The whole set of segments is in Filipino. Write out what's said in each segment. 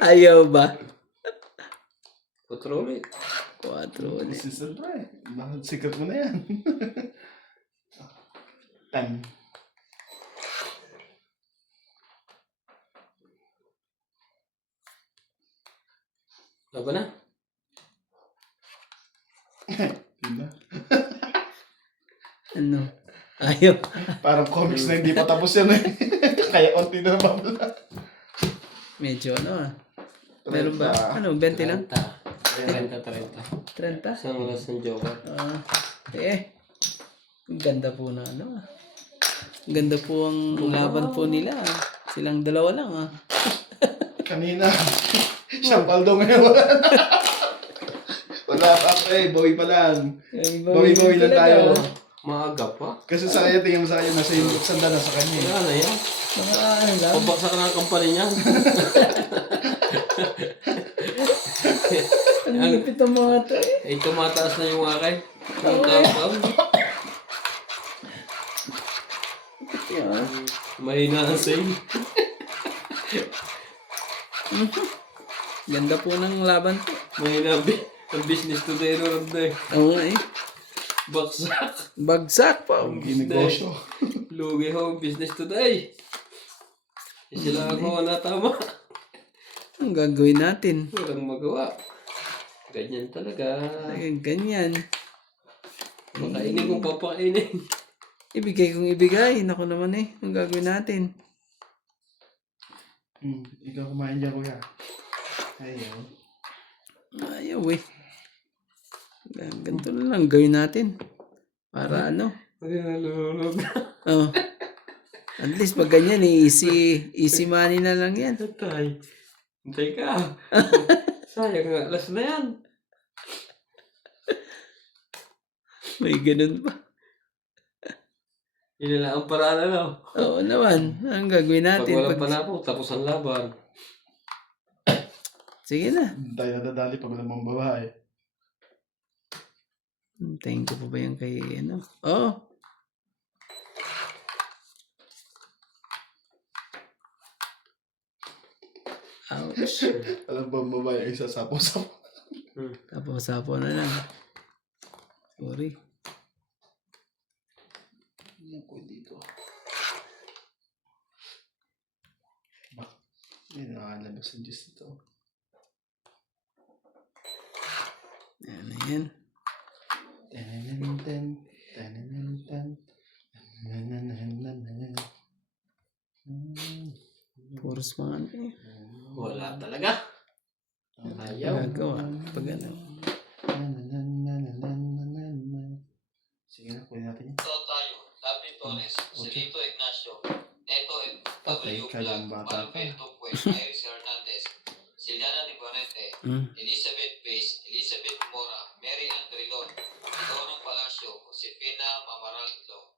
Ayaw ba? 4 ulit. 4 ulit. Assistant pa eh. Bakit sikat mo na yan? 10. Laban na. Diba? Ano? Ayaw. Parang comics na hindi pa tapos yan eh. Kaya konti na mabala. Medyo ano ah. Meron ba? Ano, 20 lang? 30. 30? Isang oras ng joker. Ang ganda po na ano ah. Ang ganda po ang laban po nila ah. Silang dalawa lang ah. Kanina. Siyang paldo ngayon. Wala pa eh. Bawi pa lang. Bawi-bawi lang tayo. Maaga pa. Kasi sa kanya, tingin mo sa kanya, nasa yung sanda na sa kanya. Wala na yan. Mga ano lang. Pabaksak na ang kampanya niyan. Ang lipit ang mga to eh. Eh, tumataas na yung akin. Ang countdown. Yan. Mahina ang sale. Ganda po ng laban po. Mahina ang business today no Rabday. Oo nga eh. Baksak. Bagsak pa. Ang ginegosyo. Lugi ho, business today. Sila ako na tama. Ang gagawin natin? Walang magawa. Ganyan talaga. Ay, ganyan. Makainin kung papakainin. Ibigay kong ibigay. Naku naman eh. Ang gagawin natin? Ikaw kumain dyan, kuya. Ayaw. Ayaw eh. Ganito na lang gawin natin. Para ano? Ay, nalulog. Oh. At least pag ganyan eh, easy money na lang yan. Tay. Hintay ka. Sayang nga. Alas na yan. May ganun pa. Yun na lang ang paraan na. Oo naman. Ang gagawin Pag natin? walang panapok, tapos ang laban. Sige na. Tayo nadadali pag walang mga babae. Hintayin ko pa ba yan kay ano? Oo. Ouch. Alam ba ang babae ay sasapo-sapo? Tapos sapo na lang. Sorry. Yan ko dito. May nakalabas ang Diyos ito. Yan na yan. Puro swan eh. Wala talaga. Ayaw. Gagawa. Pag ano. Sige na, kunin natin yan. Ito tayo, David Torres, Silito Ignacio, Neto W. kayang bata Blanc, pa. Alfredo Puig, Iris Hernandez, Siliana Libanete, Elizabeth Bays, Elizabeth Mora, Mary Ann Trilon, Donong Palacio, Josefina Mamaraldo,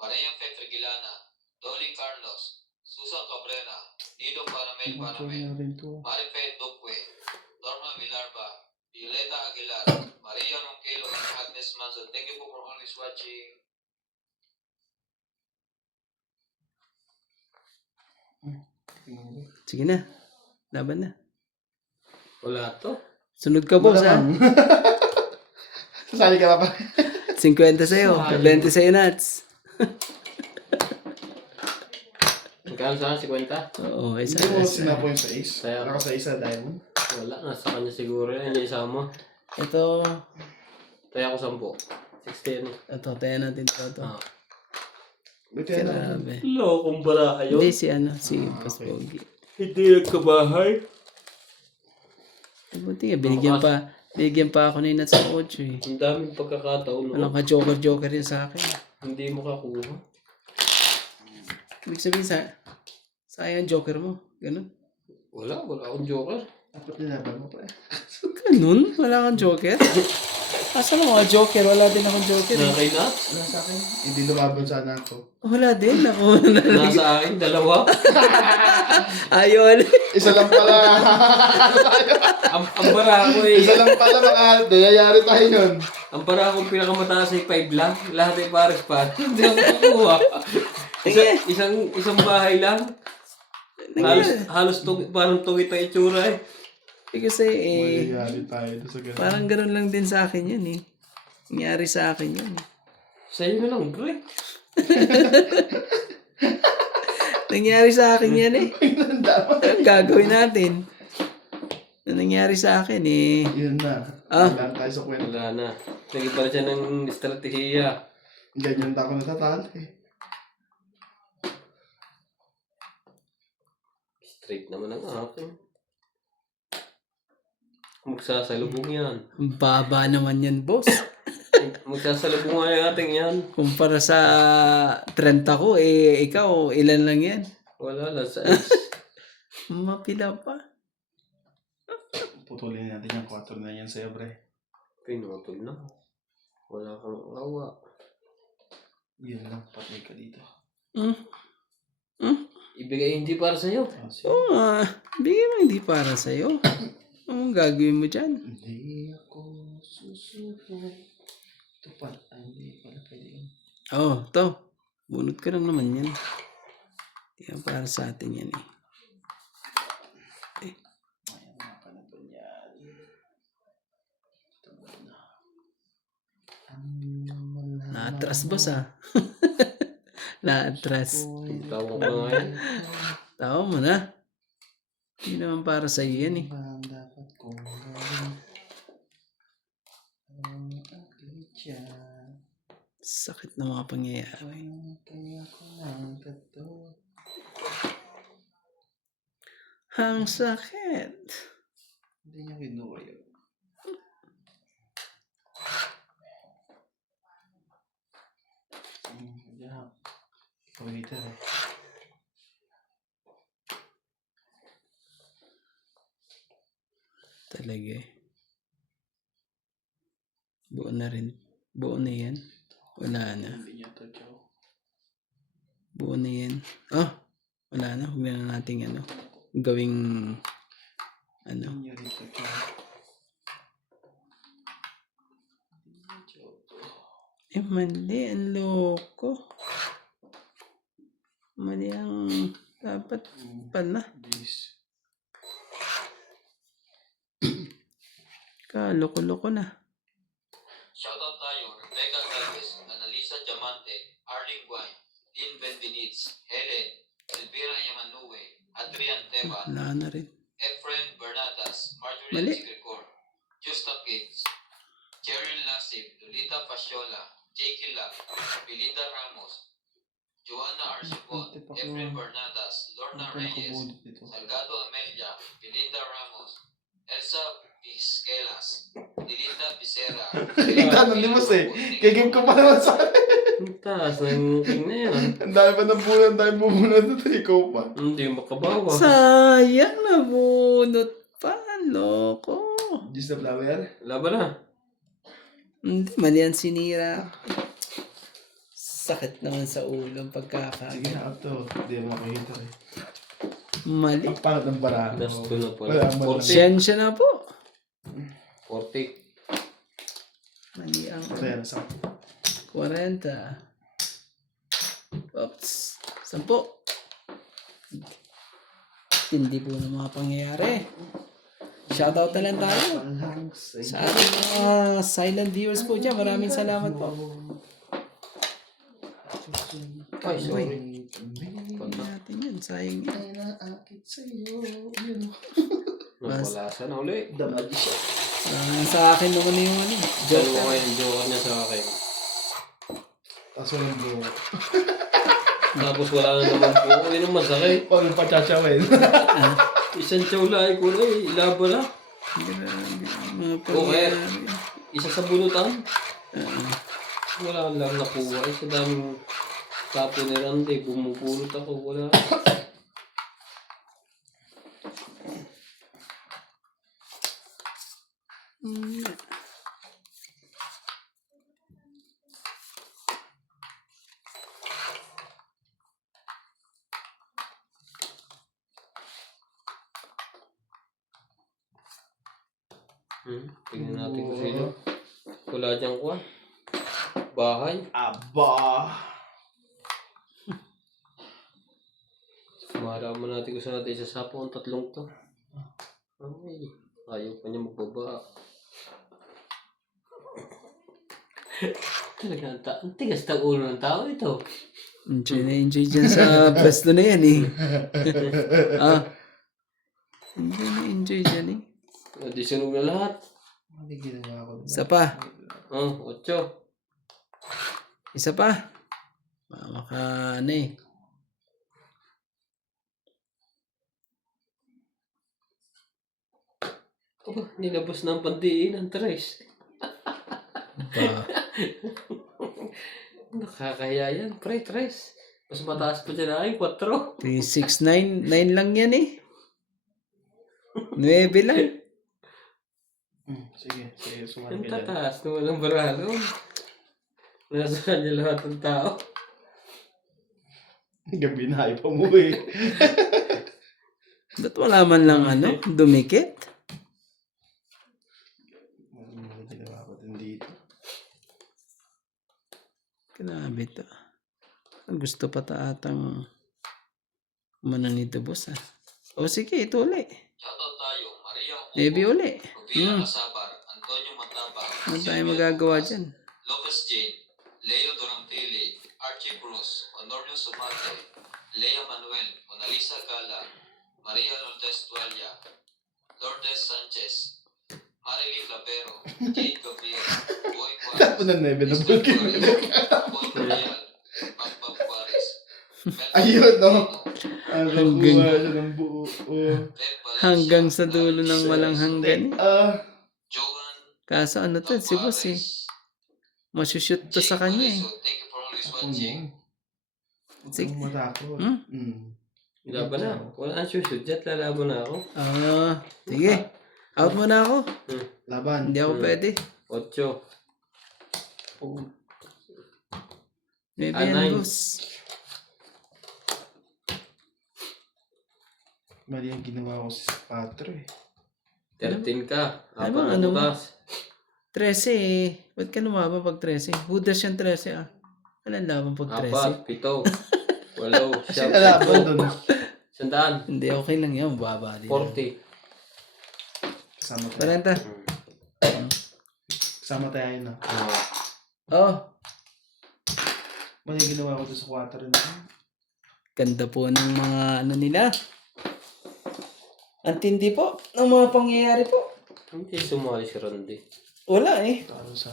Maria Petrigilana, Dolly Carlos, Susan Cabrera, Nido Paramel Paramel, Marife Duque, Norma Villarba, Violeta Aguilar, Maria Ronquelo, and Agnes Manson. Thank you for always watching. Sige na. Laban na. Wala to. Sunod ka boss ha. Sasali ka pa. 50 sa'yo. 20 sa'yo nuts. Magkano saan? 50? Oo. Isa. Hindi mo sinapo yung sa ace. Kaya- Naka sa isa diamond. Wala. Nasa kanya siguro yan. Yung isama. Ito. Kaya ako 10. 16. Ito. Tayo natin ito. Ah. Buti yan natin. Grabe. Lokong bara kayo. Hindi si ano. Si Paspogi. Hindi nagkabahay. Buti nga. Binigyan pa ako ni nuts sa 8 eh. Ang daming pagkakataon. Walang No? ka-joker yun sa akin. Hindi mo kakuha. Ibig sabihin sayang joker mo. Ganun. Wala akong joker. Dapat nilaban mo pa eh. Ganun? Wala kang joker? Asa mo mga joker? Wala din akong joker eh. Nakay na? Wala sa akin. Hindi lumaban sana ako. Wala din. Ako. Nasa akin, dalawa. Ayun. Isa lang pala. Ang bara ko eh. Isa lang pala mga dayayari tayo yun. Ang para akong pinakamataas ay 5 lang. Lahat ay pares pa. Hindi ako kukuha. Isang bahay lang. Halos parang tugit ang itsura eh. Kasi Mayayari tayo doon sa ganun. parang gano'n lang din sa akin yun eh. Nangyari sa akin yun. Sa iyo na lang, Greg. Nangyari sa akin yan eh. Dapat. Anong gagawin natin? Ano nangyari sa akin eh? Yun na. Ah. Wala tayo sa kwento. Wala na. Naging pala siya ng estratehiya. Ganyan ako natatalo eh. Straight naman ang akin. Magsasalubong yan. Ang baba naman yan, boss. Magsasalubong nga yung ating yan. Kumpara sa 30 ko, eh, ikaw, ilan lang yan? Wala lang sa Mapila pa. Putulin natin yung 4 na yan sa'yo, bre. Pinutol na. Wala kang awa. Yun lang, patay ka dito. Ibigay hindi para sa'yo. Oo nga. Bigyan mo hindi para sa'yo. Anong gagawin mo dyan? Hindi ako susuko. Ito pa. Ay, hindi pala pwede yun. Oh, to. Bunot ka lang naman yan. Hindi yan para sa atin yan eh. Ayan nga pa na ba yan? Ito muna. Na-atras boss ah. Na-atras. Tawag ko ngayon. Tawa mo na. Hindi naman para sa iyo yan eh. Ang dapat kong gawin. Ang aking tiyan. Sakit ng mga pangyayari. Kaya ko lang ito. Ang sakit. Hindi niya kinuha yun. Yeah. Waiter eh. Talaga eh. Buo na rin. Buo na yan. Wala na. Hindi niya to, Joe. Buo na yan. Oh! Wala na. Huwag na nating ano. Gawing ano. Hindi niya rin to, Joe. Hindi niya, Joe. Eh, mali. Ang loko. Mali ang dapat pala. This. Loko-loko na. Shoutout tayo, Rebecca Galvez, Annalisa Diamante, Arling Guay, Dean Benveniz, Helen, Elvira Yamanue, Adrian Teban, Wala na rin. Efren Bernatas, Mali. Marjorie Sigricor, Justa Kids, Cheryl Lasib, Lolita Fasciola, Jake Lab, Belinda Ramos, Joanna Arcibon, Efren Bernatas, Lorna Reyes, Salgado Amelia, Belinda Ramos, Elsa Vizquelas, Dilita Vicera, Kita nang limos eh. Kigim ko pa naman sa akin. Ang taas ng king na yan. Ang dami pa ng bulan tayo bubunod ito. Ikaw pa. Hindi makabawa. Sayang na bunot pa. Loko. Diyos na flower. Laban na. Hindi, mali ang sinira. Sakit naman sa ulo ang Sige pagkakagal. na ito. Hindi mo makikita eh. Mali. Ang pangat ng barahan. Last ko na Wala, pala. wala. 40. Siyensya na po. 40. Mali ang Kaya na sa 40. Oops. 10. Hindi po ng mga pangyayari. Shoutout na lang tayo. Sa ating mga silent viewers po dyan. Maraming salamat po. Ay, sorry. Huwag natin yun. Sayang yun. Ay naakit sa'yo. Yun. Napalasa na ulit. Damagi siya. Sa akin naman yung ano. Diyan mo kayo yung joker niya sa akin. Tapos walang buo. Tapos wala na naman po. Yun ang masakit. Pag pachatsawin. Isang tsawlay ko na eh. Ilaba na. Mga pangyayari. Isa sa bunutan. Ah. Wala lang nakuha. Sa daming tapo ni Randy. Bumupulot ako. Wala. Tingnan natin kung sino. Wala diyang kuha. Bahay. Aba. Mari Alaman natin kung saan natin isasapo ang tatlong to. Ay, ayaw pa niya magbaba. Talaga, ang tigas ng ulo ng tao ito. Enjoy na enjoy dyan sa pwesto na yan eh. Enjoy na enjoy dyan eh. Di sunog na lahat. Hindi ginawa ko. Isa pa. 8. Isa pa. Maka ano eh. Oh, nilabas na ang pandiin ng tres. Pa. Nakakahiya yan, pre, tres. Mas mataas pa dyan ay 4. 3, 6, 9. 9 lang yan eh. 9 lang. Sige, sumali Ang ka dyan. tataas na walang baralo. Nasa kanya lahat ng tao. Gabi na, ipa mo eh. Ba't wala man lang ano, dumikit? Ano ginawa ko din dito? Grabe to. Ang gusto pa atang mananito boss ah. O sige, ito uli. Shoutout tayo, Maria Maybe uli. Rubina Casabar, Antonio Matlapa, Ano tayo magagawa dyan? Lopez Jane, Leo Durantili, Archie Cruz, Honorio Sumate, Lea Manuel, Monalisa Gala, Maria Lourdes Tualia, Lourdes Sanchez, Marily Flavero, Jade Gabriel, Boy Tapo Juarez, na nebe na Mr. bulkin. Boy Royal, Pampam Juarez, Ayun, no? Ang Hanggang- kukuha siya ng buo. Hanggang sa dulo ng walang hanggan eh. Joan, Kaso ano to, si boss eh. Masushoot to sa kanya eh. Thank you for always watching. Sige. Matakot. Laban na. Wala ang shoot. Jet, lalaban na ako. Sige. Out muna ako. Laban. Hindi ako pwede. 8. Maybe Ah, yan 9. boss. Mali ang ginawa ko sa 4 eh. 13 ka. Ano, Apat ano na mo? butas. 13 eh. Ba't ka lumaba pag 13? Hudas yung 13 ah. Walang laban pag 13. 4, 7, 8, Kasi nalaban doon. 100, Hindi, okay lang yan. Baba din. 40. Kasama tayo. 40. Kasama tayo yun na. Oh. Mali ang ginawa ko doon sa 4 na. Ganda po ng mga ano nila. Ang tindi po ng mga pangyayari po. Hindi sumali si Randy. Wala eh. Talo sa